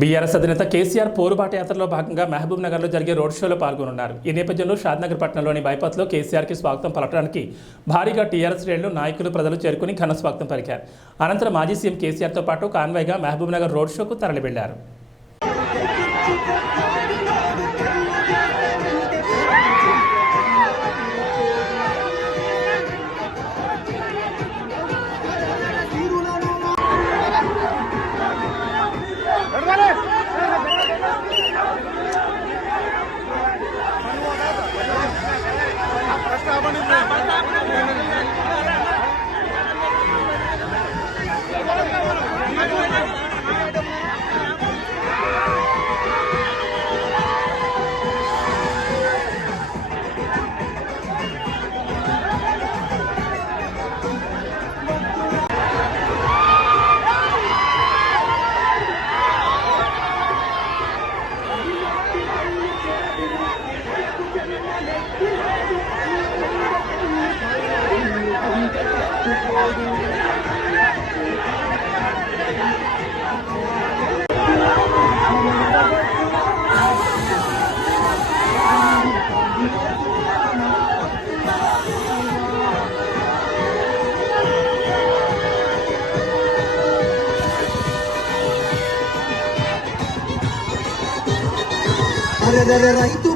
BRS అధినేత కేసీఆర్ పోరుబాట యాత్రలో భాగంగా మహబూబ్ నగర్లో జరిగే రోడ్ షోలో పాల్గొనున్నారు. ఈ నేపథ్యంలో షాద్నగర్ పట్టణంలోని బైపాస్లో కేసీఆర్కి స్వాగతం పలకడానికి భారీగా టీఆర్ఎస్ శ్రేణులు నాయకులు ప్రజలు చేరుకుని ఘన స్వాగతం పలికారు. అనంతరం మాజీ సీఎం కేసీఆర్తో పాటు కాన్వాయ్గా మహబూబ్ నగర్ రోడ్ షోకు తరలి వెళ్లారు. రైతు